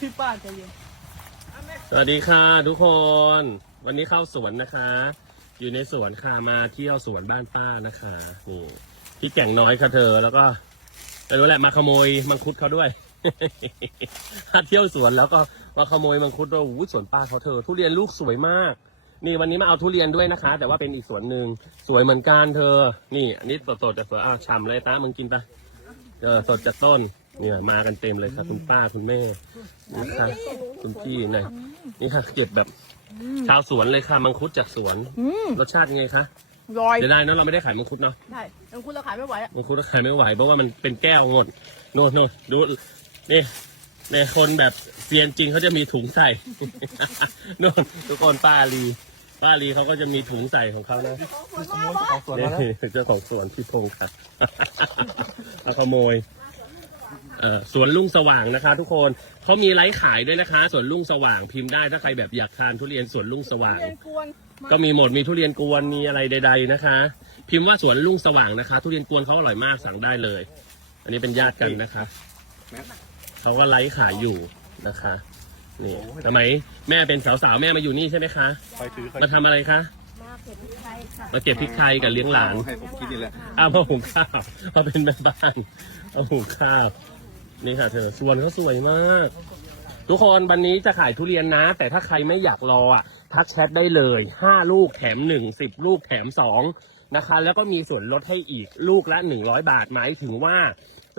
พี่ป้าใจเย็นสวัสดีค่ะทุกคน วันนี้เข้าสวนนะคะ อยู่ในสวนค่ะมาเที่ยวสวนบ้านป้านะคะนี่พี่แก่งน้อยค่ะเธอแล้วก็ไม่รู้แหละมาขโมยมังคุดเขาด้วย ถ้าเที่ยวสวนแล้วก็มาขโมยมังคุดด้วยอู้สวนป้าเขาเธอ ทุเรียนลูกสวยมาก นี่วันนี้มาเอาทุเรียนด้วยนะคะ แต่ว่าเป็นอีกสวนหนึ่งสวยเหมือนกันเธอ นี่ อันนี้สดๆจากสวนอ้าวฉ่ำเลยตามึงกินไปเออสดจากต้น เนี่ยมากันเต็มเลยค่ะคุณป้าคุณแม่นะคะคุณพี่นะนี่ค่ะเก็บแบบชาวสวนเลยค่ะมังคุดจากสวนอืมรสชาติยังไงคะลอยเดี๋ยวได้เนอะเราไม่ได้ขายมังคุดเนาะได้แล้วคุณเราขายไม่ไหวอะมังคุดเราขายไม่ไหวเพราะว่ามันเป็นแก้วหมดโน่นโน่นดูนี่ในคนแบบเซียนจริงเขาจะมีถุงใส่โน่นทุกคนป้าลีป้าลีเขาก็จะมีถุงใส่ของเขานะเอาสวนมาแล้วนี่เจ้าของสวนพี่พงศ์ค่ะเอาขโมย เอ่อสวนลุงสว่างนะคะ ทุกคนเขามีไลฟ์ขายด้วยนะคะสวนลุงสว่างพิมพ์ได้ถ้าใครแบบอยากทานทุเรียนสวนลุงสว่าง เรียนกวนก็มีหมดมีทุเรียนกวนมีอะไรใด ๆนะคะ พิมพ์ว่าสวนลุงสว่างนะคะ ทุเรียนกวนเขาอร่อยมากสั่งได้เลย อันนี้เป็นญาติกันนะคะเขาก็ไลฟ์ขายอยู่นะคะนี่ทำไมแม่เป็นสาวๆแม่มาอยู่นี่ใช่ไหมคะ ไปถือใครมาทำอะไรคะมาเก็บพริกไทยค่ะมาเก็บพริกไทยกับเลี้ยงหลานให้ผมกินนี่แหละ อ้าวมาหุงข้าวมาเป็นแม่บ้านเอาหุงข้าว นี่ค่ะเธอสวนเขาสวยมาก ทุกคนวันนี้จะขายทุเรียนนะ แต่ถ้าใครไม่อยากรออะทักแชทได้เลยห้าลูกแถมหนึ่งสิบลูกแถมสองนะคะ แล้วก็มีส่วนลดให้อีกลูกละหนึ่งร้อยบาทหมายถึงว่า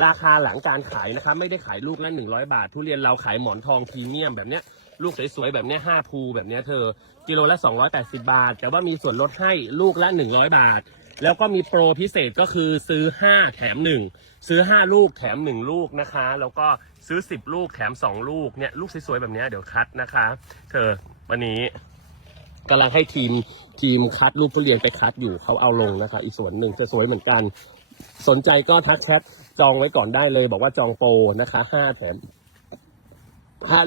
ราคาหลังการขายนะคะ ไม่ได้ขายลูกละหนึ่งร้อยบาท ทุเรียนเราขายหมอนทองพรีเมียมแบบเนี้ยลูกสวยๆแบบเนี้ยห้าภูแบบเนี้ยเธอ กิโลละสองร้อยแปดสิบาท แต่ว่ามีส่วนลดให้ลูกละหนึ่งร้อยบาท แล้วก็มีโปรพิเศษก็คือซื้อ 5 แถม 1 ซื้อ 5 ลูกแถม 1 ลูกนะคะ แล้วก็ซื้อ 10 ลูกแถม 2 ลูกเนี่ยลูกสวยๆแบบนี้เดี๋ยวคัดนะคะ เธอวันนี้กำลังให้ทีมทีมคัดลูกทุเรียนไปคัดอยู่เขาเอาลงนะคะ อีกส่วนหนึ่งจะสวยเหมือนกัน สนใจก็ทักแชทจองไว้ก่อนได้เลย บอกว่าจองโปรนะคะห้าแถมห้า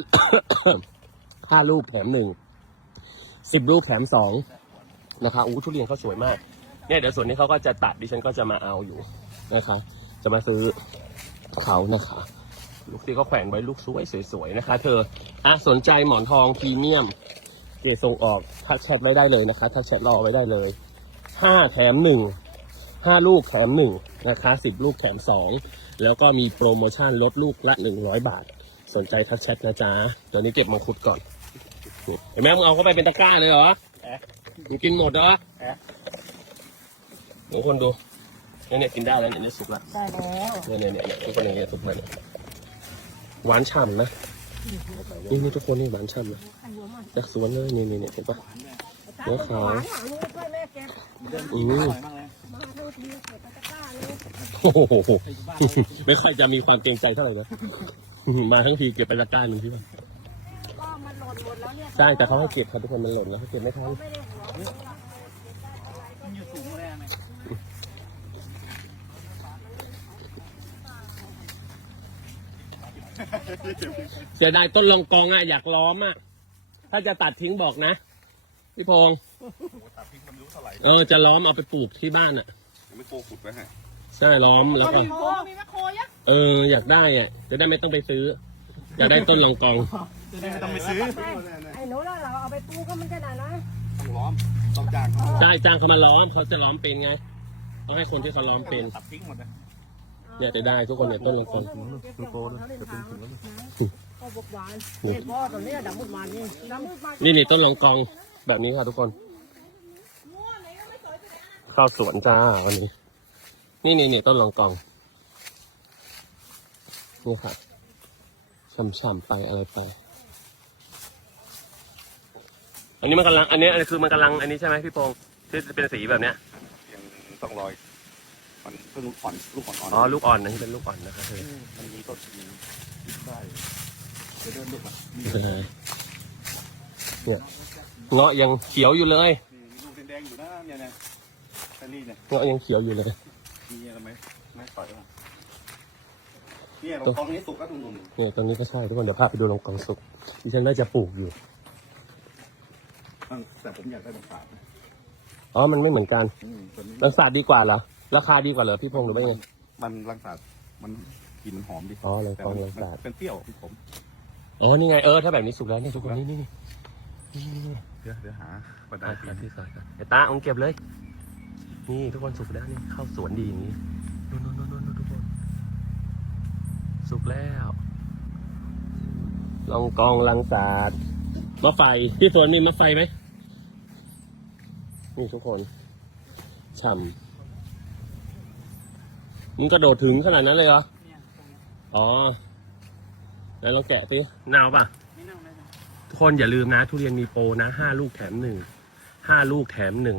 ห้าลูกแถมหนึ่งสิบลูกแถมสองนะคะอู้ทุเรียนเขาสวยมาก เนี่ยเดี๋ยวส่วนนี้เขาก็จะตัดดิฉันก็จะมาเอาอยู่นะคะ จะมาซื้อเขานะคะ ลูกที่เขาแขวนไว้ลูกสวยสวยๆนะคะ เธออะสนใจหมอนทองพรีเมียม เกรดส่งออกทักแชทไว้ได้เลยนะคะทักแชทรอไว้ได้เลยห้าแถมหนึ่งห้าลูกแถมหนึ่งนะคะสิบลูกแถมสองแล้วก็มีโปรโมชั่นลดลูกละหนึ่งร้อยบาท สนใจทักแชทนะจ๊ะตอนนี้เก็บมังคุดก่อนนี่เห็นไหมมึงเอาเข้าไปเป็นตะกร้าเลยเหรอมึงกินหมดเหรอ ทุกคนดูเนี่ยเนี่ยกินได้แล้วเนี่ยเนี่ยสุกละได้แล้วเนี่ยเนี่ยเนี่ยทุกคนอย่างเงี้ยสุกมาเนี่ยหวานฉ่ำนะนี่นี่ทุกคนนี่หวานฉ่ำนะจากสวนเลยนี่นี่เนี่ยเห็นปะเนื้อขาวหลังนู้นด้วยแม่แกอืมมาดูทีเก็บตะกร้าเลยโอ้โหไม่ใครจะมีความเกรงใจเท่าไหร่นะมาทั้งทีเก็บไปตะกร้าหนึ่งที่ว่าก็มันหล่นหมดแล้วเนี่ยใช่แต่เขาให้เก็บครับทุกคนมันหล่นแล้วเขาเก็บไม่ทัน ไม่ได้หัว เสียดายต้นลองกองอะอยากล้อมอะ ถ้าจะตัดทิ้งบอกนะ พี่พงษ์ตัดทิ้งมันรู้เท่าไหร่เออจะล้อมเอาไปปลูกที่บ้านอะยังไม่โกขุดไว้ให้ใช่ล้อมแล้วก็มีโคมีแมคโครยักษ์เอออยากได้อะ จะได้ไม่ต้องไปซื้ออยากได้ต้นลองกองไม่ต้องไปซื้อไอ้หนูแล้วเราเอาไปปลูกก็มันจะได้นะต้องล้อมต้องจ้างเขาใช่จ้างเขามาล้อมเขาจะล้อมเป็นไงต้องให้คนที่เขาล้อมเป็นตัดทิ้งหมดเลย เนี่ยจะได้ทุกคนเนี่ยต้นลองกองคือโกนะจะเป็นถุงก็บกหวานนี่พ่อตอนนี้ดำมุดมันนี่ดำมุดมันนี่นี่ต้นลองกองแบบนี้ค่ะทุกคนเข้าสวนจ้าวันนี้ นี่นี่นี่ต้นลองกองนี่ค่ะช่ำๆไปอะไรไป อันนี้มันกำลัง อันนี้อันนี้คือมันกำลังอันนี้ใช่ไหมพี่พงษ์ที่จะเป็นสีแบบเนี้ยยังต้องรอย มันเพิ่งลูกอ่อนลูกอ่อนๆอ๋อลูกอ่อนนะที่เป็นลูกอ่อนนะครับเธอมันมีต้นมีได้เดี๋ยวเดินลูกอะมีเออเนี่ยเงาะยังเขียวอยู่เลยมีลูกแดงๆอยู่นะเนี่ยนะแตลี่เนี่ยเงาะยังเขียวอยู่เลยมีอะไรไหมไม่ต่อยหรอเนี่ยเราตองนี้สุกก็หนุ่มเนี่ยตอนนี้ก็ใช่ทุกคนเดี๋ยวพาไปดูลงกองสุกดิฉันน่าจะปลูกอยู่ๆแต่ผมอยากได้บางฝาดนะอ๋อ มันไม่เหมือนกันอืมตัวนี้รังสาดดีกว่าเหรอ ราคาดีกว่าเหรอพี่พงษ์หรือไม่ไง มันรังสาดมันกลิ่นมันหอมดีอ๋อรังแต่กองมันรังสาดเป็นเปรี้ยวผมอ๋อนี่ไงเออถ้าแบบนี้สุกแล้วเนี่ยทุกคนนี่นี่นี่นี่นี่นี่เดี๋ยวเดี๋ยวหาบันไดอะปีอะนที่ซอยกันไอ้ตาเอาเก็บเลย นี่ทุกคนสุกแล้วนี่เข้าสวนดีอย่างนี้นู่นนู่นนู่นนู่นทุกคน สุกแล้ว ลองกองลังศาสตร์มะไฟที่สวนมีมะไฟไหมนี่ทุกคนฉ่ำ มึงกระโดดถึงขนาดนั้นเลยเหรออ๋อ แล้วเราแกะสิหนาวป่ะ ไม่นั่งเลยนะทุกคนอย่าลืมนะ ทุเรียนมีโปรนะห้าลูกแถมหนึ่งห้าลูกแถมหนึ่ง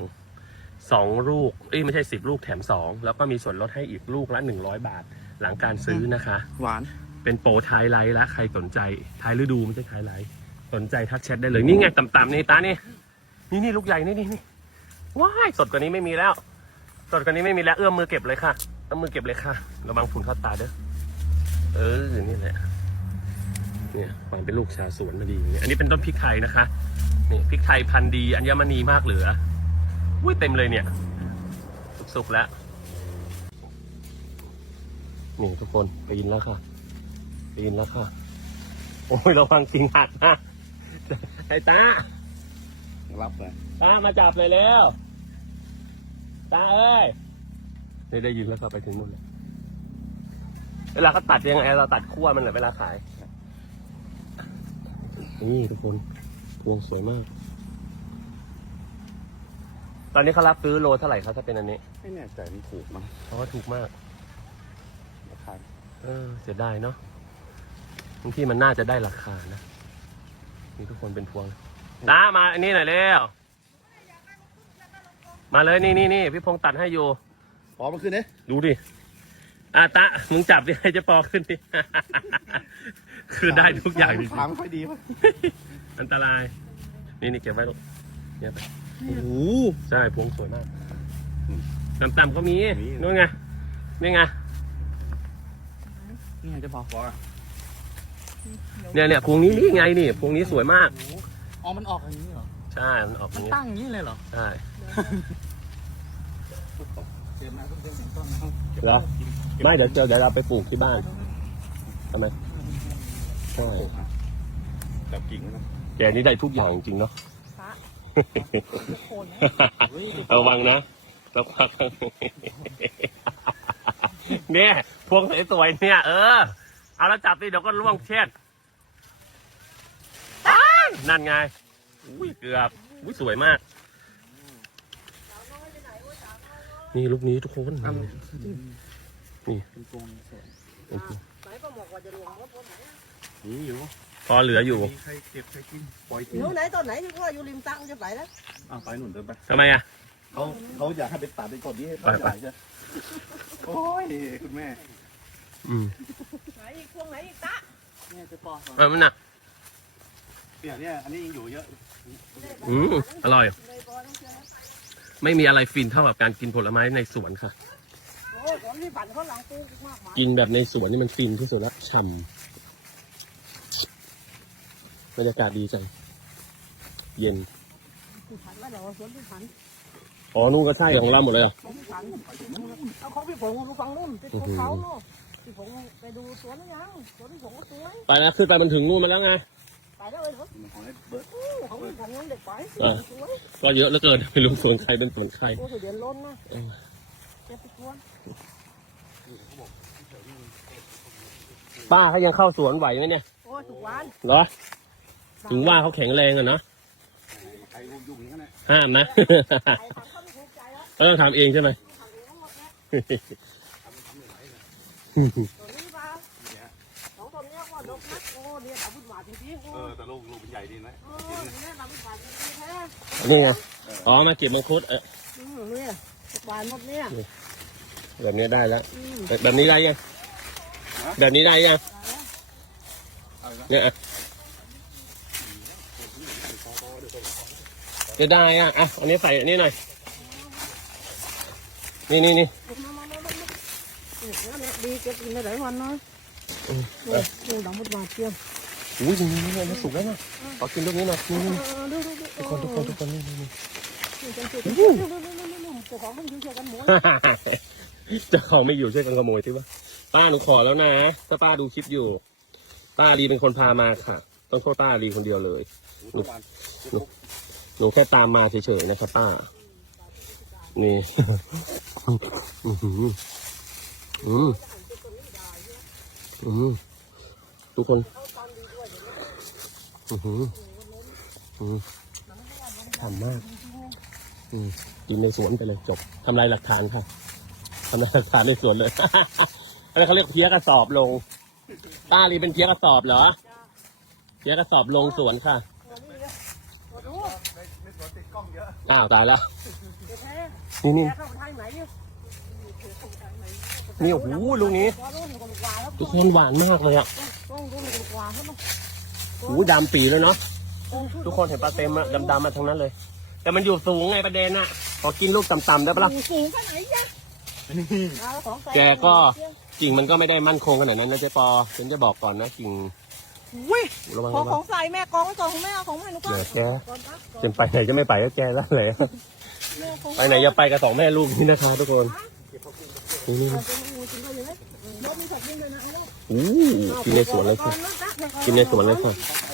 สองลูกเอ้ยไม่ใช่สิบลูกแถมสองแล้วก็มีส่วนลดให้อีกลูกละหนึ่งร้อยบาท หลังการซื้อนะคะ หวาน เป็นโปรท้ายไลท์ละใครสนใจท้ายฤดูไม่ใช่ท้ายไลท์สนใจทักแชทได้เลย นี่ไงต่ำๆนี่ตานี่นี่นี่ลูกใหญ่นี่นี่นี่ว้ายสดกว่านี้ไม่มีแล้ว สดกว่านี้ไม่มีแล้วเอื้อมมือเก็บเลยค่ะ เอื้อมมือเก็บเลยค่ะ ระวังฝุ่นเข้าตาเด้อ เออ นี่แหละ เนี่ยความเป็นลูกชาวสวนมาดีอย่างเงี้ยอันนี้เป็นต้นพริกไทยนะคะ นี่พริกไทยพันธุ์ดีอัญมณีมากเหลืออุ้ยเต็มเลยเนี่ย สุกๆแล้ว นี่ทุกคนปีนแล้วค่ะปีนแล้วค่ะ โอ้ยระวังกิ่งหักนะไอ้ตา รับเลย ตามาจับเลยแล้ว ตาเอ้ย ได้ได้ยินแล้วก็ไปถึงนู่นเลยเวลาเขาตัดยังไงเราตัดขั้วมันเหรอเวลาขาย นี่ทุกคนพวงสวยมาก ตอนนี้เขารับซื้อโลเท่าไหร่ครับถ้าเป็นอันนี้ไม่แน่ใจมันถูกมั้งเพราะว่าถูกมากราคาเออเสียดายเนาะบางที่มันน่าจะได้ราคานะนี่ทุกคนเป็นพวงน้ามาอันนี้หน่อยเร็วมาเลยนี่นี่นี่พี่พงษ์ตัดให้อยู่พ อมันขึ้นเนี่ยดูดิอาตะมึงจับดิให้เจะปอขึ้นดิ คือได้ทุกอย่างจริงถามค่อยดีป่ะๆอันตราย นี่นี่เก็บไว้ลูกเก็บไปโอ้โหใช่พวงสวยมากต่ำๆก็มีนู่นไงนี่ไงนี่ไงจะพอพออะเนี่ยเนี่ยพวงนี้นี่ไงนี่พวงนี้สวยมาก อ๋อ มันออกอย่างนี้เหรอ ใช่มันออกอย่างนี้ตั้งอย่างนี้เลยเหรอ ใช่ เตรียมนะต้องเตรียมต้นเหรอไม่เดี๋ยวเดี๋ยวเดี๋ยวเราไปปลูกที่บ้านทำไมใช่แบบกิ่งนะแกนี่ได้ทุกอย่างจริงๆเนาะโคนนะระวังนะระวังเนี่ยพวงสวยๆเนี่ย เออ เอาแล้วจับดิเดี๋ยวก็ล่วงเช็ดอ้ายนั่นไง อุ้ยเกือบอุ้ยสวยมาก นี่ลูกนี้ทุกคน นี่เป็นกรงสวยไหนก็บอกว่าจะลงรถผมนี่อยู่พอเหลืออยู่มีใครเก็บใครกินปล่อยกินอยู่ไหนตอนไหนที่ว่าอยู่ริมตังจะไปแล้วอะไปหนุนเดินไปทำไมอะเขาเขาอยากให้ไปตัดในกดนี้ให้ไปเขาไปใหญ่ใช่โอ้ยคุณแม่อืมไหนอีกพวงไหนอีกตะเนี่ยจะปอกเออมันหนักเนี่ยเนี่ยอันนี้ยังอยู่เยอะอืมอร่อย เลยก่อนเชื่อไม่มีอะไรฟินเท่ากับการกินผลไม้ในสวนค่ะ โอ้ยผมที่ปั่นเขาหลังปูมากมายกินแบบในสวนนี่มันฟินที่สุดละฉ่ำบรรยากาศดีจัง เย็นที่ปั่นแล้วเหรอสวนที่ปั่นอ๋อนู่นก็ใช่ของเราหมดเลยเหรอะของพี่ปั่นเอาของพี่ผงดูฟังนู่นที่ของเขาเนาะพี่ผงไปดูสวนหรือยังสวนพี่ผงก็สวยไปนะขึ้นไปมันถึงนู่นมาแล้วไง ไปแล้วเลยเหรอของไอ้เบิร์ดอู้ของพี่ผงนั่นเด็กไปอะสวยก็เยอะเหลือเกินไม่รู้ส่วนใครเป็นส่วนใครโอ้สุดเดือนล้นนะเออเจ็บไปกวนป้าเขายังเข้าสวนไหวไหมเนี่ยโอ้ยถูกวันเหรอถึงว่าเขาแข็งแรงอะเนาะใครยุ่งอย่างนั้นนะห้ามนะใครทำเขาไม่ถูกใจแล้วก็ต้องทำเองใช่ไหม กนักโอ้เนี่ยดาบุญหวาจริงๆโอ้เออแต่ลูกลูกเป็นใหญ่ดีนะเออเนี่ยดาบุญหวาจริงๆแท้นี่ไงอ๋อมาเก็บมังคุดเอออืมเนี่ยหวานหมดเนี่ยแบบนี้ได้แล้ว อืมแบบแบบนี้ได้ยังแบบนี้ได้ยังเนี่ยอะจะได้อะอะอันนี้ใส่อันนี้หน่อยนี่นี่นี่ มามามามาเนี่ยเนี่ยดีเก็บกินได้หลายวันเนาะอืมเนี่ยเนี่ยดาบุญหวาเชียวอุ้ยนี่นี่นี่มันสุกแล้วนะขอกินลูกนี้หน่อยนี่นี่ทุกคนทุกคนทุกคนนี่นี่นี่จังสิดูดูดูดูดูดูเจ้าของมันอยู่เชียกันหมดเจ้าของไม่อยู่ช่วยกันขโมยที่ว่าป้าหนูขอแล้วนะ ถ้าป้าดูคลิปอยู่ ป้าอารีเป็นคนพามาค่ะ ต้องโทษป้าอารีคนเดียวเลยเมื่อวานเฟซบุ๊กหนูแค่ตามมาเฉยๆนะครับป้า นี่อืม ทุกคนอือหืออืมทำมาก อืมกินในสวนไปเลยจบทำลายหลักฐานค่ะทำลายหลักฐานในสวนเลยอะไรเขาเรียกเพี้ยกระสอบลง ป้าลีเป็นเพี้ยกระสอบเหรอ เพี้ยกระสอบลงสวนค่ะดูในในสวนติดกล้องเยอะอ้าวตายแล้วเดี๋ยวแพ้นี่นี่แพ้เข้าไปทางไหนเนี่ยนี่โอ้โหลูกนี้ พอรู้หนึ่งคนกว่าแล้วทุกคนหวานมากเลยอะต้องรู้องคนกวาเขาต้องโอ้โหดำปีเลยเนาะ ทุกคนเห็นปลาเต็มอะดำๆมาทั้งนั้นเลย แต่มันอยู่สูงไงประเด็นอะขอกินลูกต่ำๆได้ปะล่ะ สูงแค่ไหนจ๊ะแกก็กิ่งมันก็ไม่ได้มั่นคงขนาดนั้นนะเจ๊ปอฉันจะบอกก่อนนะกิ่งอุ้ยระวังขอระขวัองใส่แม่กองไว้ก่อนของแม่เอาของให้หนูก่อนเดี๋ยวแกจะไปไหนจะไม่ไปก็แกแล้วเลยแม่ของไปไหนจะไปกับสองแม่ลูกนี่นะคะทุกคนนี่นี่ อนจะงูกินได้ยังไงรถมีสัตว์ยิงเลยนะเอาลูกอู้กินในสวนเลยค่ะกินในสวนเลยค่ะไป